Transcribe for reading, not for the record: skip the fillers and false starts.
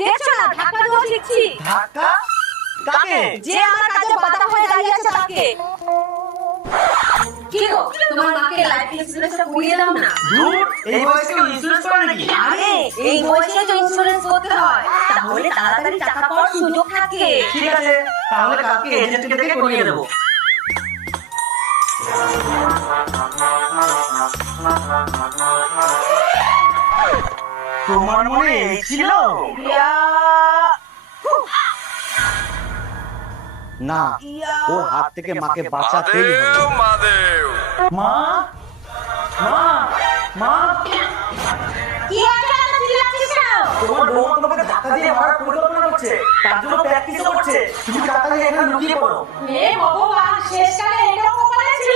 দেখছো না ধাক্কা দেওয়া শিখছি। ধাক্কা? কাকে? যে আমার কাছে বাধা হয়ে দাঁড়িয়ে আছে তাকে। কি গো, তোমার মাকে লাইফ ইন্সুরেন্সটা করিয়ে দাও না। দূর, এই বয়সে কেউ ইন্স্যুরেন্স করে নাকি? আরে এই বয়সে তো ইন্সুরেন্স করতে হয়, তাহলে তাড়াতাড়ি টাকা পাওয়ার সুযোগ থাকে। ঠিক আছে, তাহলে কালকে এজেন্টকে দেখে করিয়ে দেবো। তোমার মনে এই ছিল? না, ওর হাত থেকে মাকে বাঁচাতেই হবে। মা, মা, মা, কি আছে এত চিল্লাচ্ছিস কেন? তোমার বৌমা তোমাকে ধাক্কা দিয়ে মারার পরিকল্পনা করছে, তার জন্য প্র্যাকটিসও করছে। তুমি তাড়াতাড়ি এখানে লুকিয়ে পড়ো। হে ভগবান, শেষকালে এটাও